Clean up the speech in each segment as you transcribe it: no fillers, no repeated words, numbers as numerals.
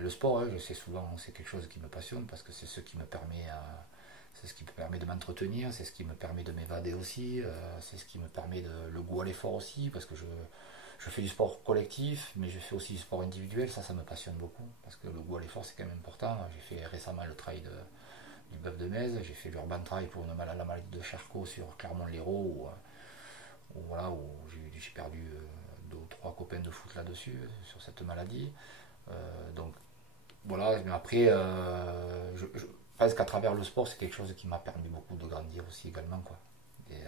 le sport, hein, je sais souvent, c'est quelque chose qui me passionne parce que c'est ce qui me permet, c'est ce qui me permet de m'entretenir, c'est ce qui me permet de m'évader aussi, c'est ce qui me permet le goût à l'effort aussi, parce que je fais du sport collectif, mais je fais aussi du sport individuel, ça me passionne beaucoup, parce que le goût à l'effort c'est quand même important. J'ai fait récemment le trail du Bœuf de Metz, j'ai fait l'Urban Trail pour la maladie de Charcot sur Clermont-Lérault, voilà, où j'ai perdu deux ou trois copains de foot là-dessus, sur cette maladie. Donc voilà, mais après, je pense qu'à travers le sport, c'est quelque chose qui m'a permis beaucoup de grandir aussi également, quoi. Et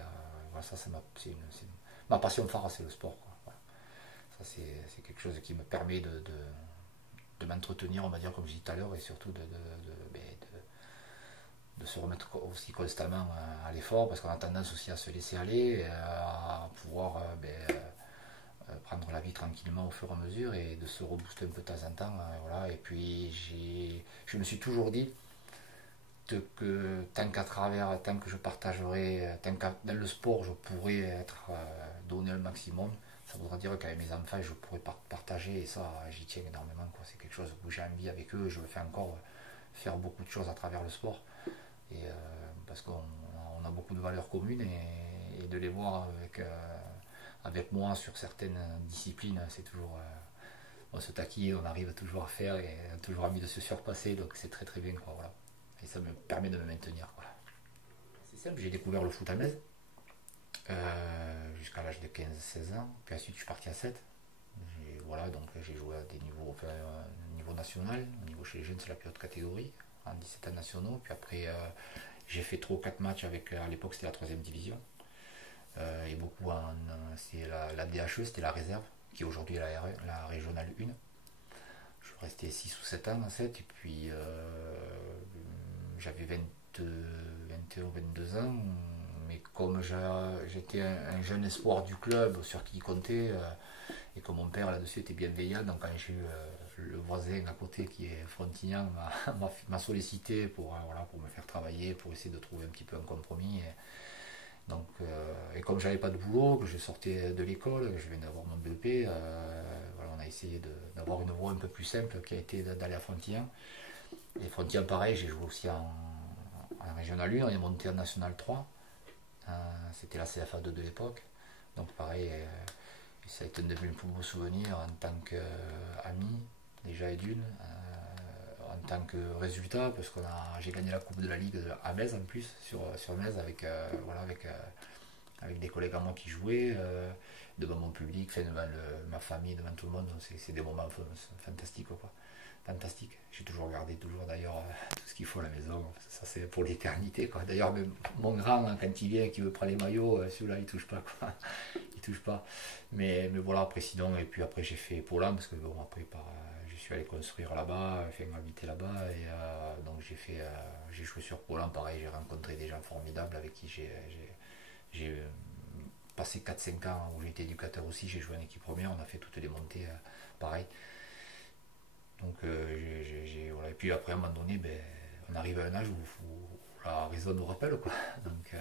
voilà, ça c'est ma passion phare, c'est le sport, quoi. Voilà. Ça, c'est quelque chose qui me permet de m'entretenir, on va dire, comme je disais tout à l'heure, et surtout de se remettre aussi constamment à l'effort, parce qu'on a tendance aussi à se laisser aller, à pouvoir prendre la vie tranquillement au fur et à mesure et de se rebooster un peu de temps en temps. Voilà. Et puis je me suis toujours dit que tant que je partagerai, dans le sport je pourrais être donné le maximum, ça voudra dire qu'avec mes enfants je pourrais partager, et ça j'y tiens énormément, quoi. C'est quelque chose où j'ai envie avec eux, je veux faire encore faire beaucoup de choses à travers le sport. Et parce qu'on a beaucoup de valeurs communes, et de les voir avec moi sur certaines disciplines, c'est toujours on se taquille, on arrive toujours à faire et on a toujours envie de se surpasser, donc c'est très très bien, quoi, voilà. Et ça me permet de me maintenir, voilà. C'est simple, j'ai découvert le foot à Metz jusqu'à l'âge de 15-16 ans, puis ensuite je suis parti à 7. Voilà, donc j'ai joué à des niveaux, enfin, niveau national, au niveau chez les jeunes c'est la plus haute catégorie, en 17 ans nationaux, puis après j'ai fait 3 ou 4 matchs avec, à l'époque c'était la troisième division, et beaucoup c'est la DHE, c'était la réserve, qui aujourd'hui est la régionale 1. Je suis resté 6 ou 7 ans dans cette, et puis j'avais 21 ou 22 ans, mais comme j'étais un jeune espoir du club sur qui il comptait, et que mon père là-dessus était bienveillant, donc quand j'ai eu le voisin à côté qui est frontignan m'a sollicité voilà, pour me faire travailler, pour essayer de trouver un petit peu un compromis. Donc, et comme j'avais pas de boulot, que je sortais de l'école, je venais d'avoir mon BEP, voilà, on a essayé d'avoir une voie un peu plus simple qui a été d'aller à Frontignan. Et Frontignan pareil, j'ai joué aussi en Régional 1, on est monté en National 3, c'était la CFA2 de l'époque. Donc pareil, ça a été un de mes plus beaux souvenirs en tant qu'ami, déjà et d'une, en tant que résultat, parce que j'ai gagné la Coupe de la Ligue à Metz en plus, sur Metz, voilà, avec des collègues à moi qui jouaient, devant mon public, enfin, devant ma famille, devant tout le monde. C'est des moments fantastiques, quoi. Fantastique. J'ai toujours gardé, toujours d'ailleurs, tout ce qu'il faut à la maison. Ça, c'est pour l'éternité, quoi. D'ailleurs, même mon grand, hein, quand il vient, qui veut prendre les maillots, celui-là, il touche pas, quoi. Il touche pas. Mais voilà, après, sinon, et puis après, j'ai fait Poland, parce que bon, après, je suis allé construire là-bas, enfin, habiter là-bas, et donc j'ai joué sur Poland, pareil, j'ai rencontré des gens formidables avec qui j'ai passé 4-5 ans où j'ai été éducateur aussi, j'ai joué en équipe première, on a fait toutes les montées, pareil. Donc voilà. Et puis après à un moment donné, on arrive à un âge où la raison nous rappelle, quoi. Donc,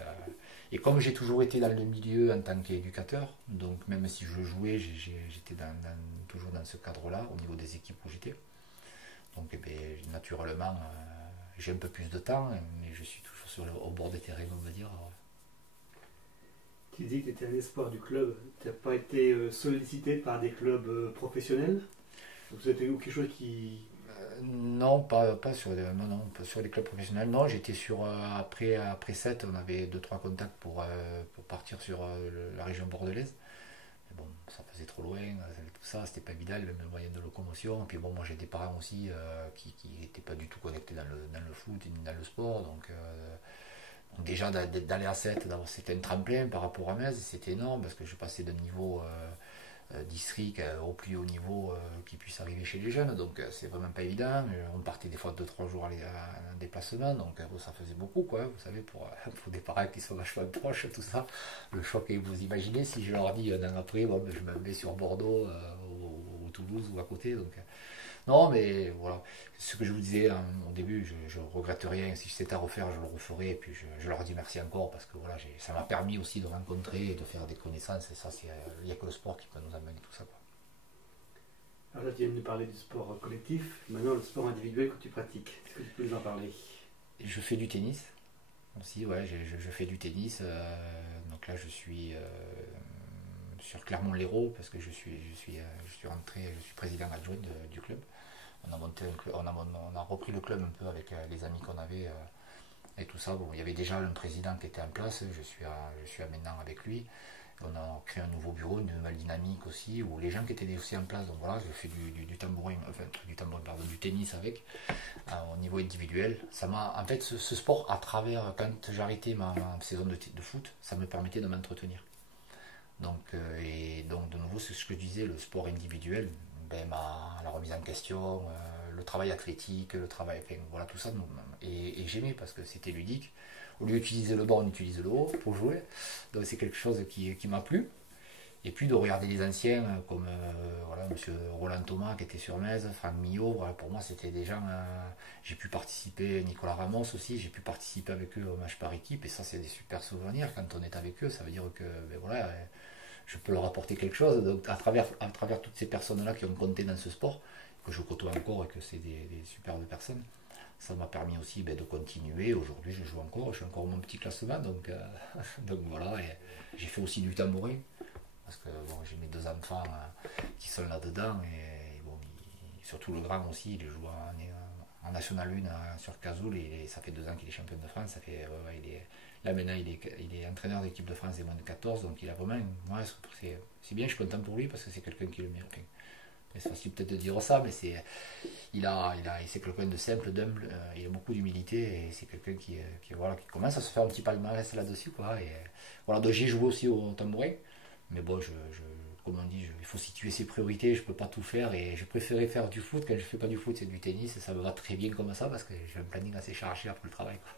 et comme j'ai toujours été dans le milieu en tant qu'éducateur, donc même si je jouais, j'étais toujours dans ce cadre-là au niveau des équipes où j'étais. Donc naturellement, j'ai un peu plus de temps, mais je suis toujours au bord des terrains, on va dire. Tu dis que tu étais un espoir du club. Tu n'as pas été sollicité par des clubs professionnels? C'était quelque chose qui... Non, pas sur pas sur les clubs professionnels. Non, j'étais après 7, on avait deux trois contacts pour partir sur la région bordelaise. Mais bon, ça faisait trop loin, tout ça, c'était pas évident, même le moyen de locomotion. Et puis bon, moi j'ai des parents aussi qui n'étaient pas du tout connectés dans le foot ni dans le sport. Donc déjà d'aller à 7, c'était un tremplin par rapport à Metz, c'était énorme parce que je passais d'un niveau district au plus haut niveau qui puisse arriver chez les jeunes, donc c'est vraiment pas évident. On partait des fois 2-3 jours en déplacement, donc ça faisait beaucoup, quoi, vous savez, pour des parents qui sont vachement proches, tout ça, le choc. Et vous imaginez si je leur dis un an après, bon, je me mets sur Bordeaux ou Toulouse ou à côté, donc non, mais voilà, ce que je vous disais au début, je regrette rien. Si c'était à refaire, je le referai. Et puis je leur dis merci encore parce que voilà, ça m'a permis aussi de rencontrer et de faire des connaissances. Et ça, il n'y a que le sport qui peut nous amener tout ça, quoi. Alors là, tu viens de nous parler du sport collectif. Maintenant, le sport individuel que tu pratiques, est-ce que tu peux nous en parler? Je fais du tennis aussi, ouais, je fais du tennis. Donc là, je suis sur Clermont-Lérault parce que je suis rentré, je suis président adjoint du club. On a monté on a repris le club un peu avec les amis qu'on avait et tout ça. Bon, il y avait déjà un président qui était en place, je suis maintenant avec lui. On a créé un nouveau bureau, une nouvelle dynamique aussi, où les gens qui étaient aussi en place, donc voilà, je fais du tambourin, enfin du tambourin, pardon, du tennis avec, au niveau individuel. Ça m'a, en fait, ce sport, à travers, quand j'ai arrêté ma saison de foot, ça me permettait de m'entretenir. Et donc, de nouveau, c'est ce que je disais, le sport individuel, ben, la remise en question, le travail athlétique, le travail, enfin, voilà, tout ça, et j'aimais parce que c'était ludique. Au lieu d'utiliser le bas, on utilise le haut pour jouer. Donc c'est quelque chose qui m'a plu. Et puis de regarder les anciens comme voilà, monsieur Roland Thomas qui était sur Metz, Franck Millot, voilà, pour moi c'était des gens. J'ai pu participer, Nicolas Ramos aussi, j'ai pu participer avec eux au match par équipe et ça c'est des super souvenirs. Quand on est avec eux, ça veut dire que ben, voilà, je peux leur apporter quelque chose. Donc à travers toutes ces personnes-là qui ont compté dans ce sport, que je côtoie encore et que c'est des superbes personnes, ça m'a permis aussi ben, de continuer. Aujourd'hui, je joue encore, je suis encore mon petit classement, donc voilà. Et j'ai fait aussi du tambourin, parce que bon, j'ai mes deux enfants qui sont là-dedans, et bon, surtout le grand aussi, il joue en National 1 sur Cazoul, et ça fait 2 ans qu'il est champion de France. Ça fait, là maintenant, il est entraîneur d'équipe de France des moins de 14, donc il a vraiment. Ouais, c'est bien, je suis content pour lui, parce que c'est quelqu'un qui le mérite. C'est facile peut-être de dire ça, mais c'est quelqu'un de simple, d'humble, il a beaucoup d'humilité et c'est quelqu'un voilà, qui commence à se faire un petit palmarès là-dessus. Quoi, et, voilà, donc j'ai joué aussi au tambourin, mais bon, comme on dit, il faut situer ses priorités, je peux pas tout faire et je préférais faire du foot. Quand je fais pas du foot, c'est du tennis et ça me va très bien comme ça parce que j'ai un planning assez chargé après le travail. Quoi.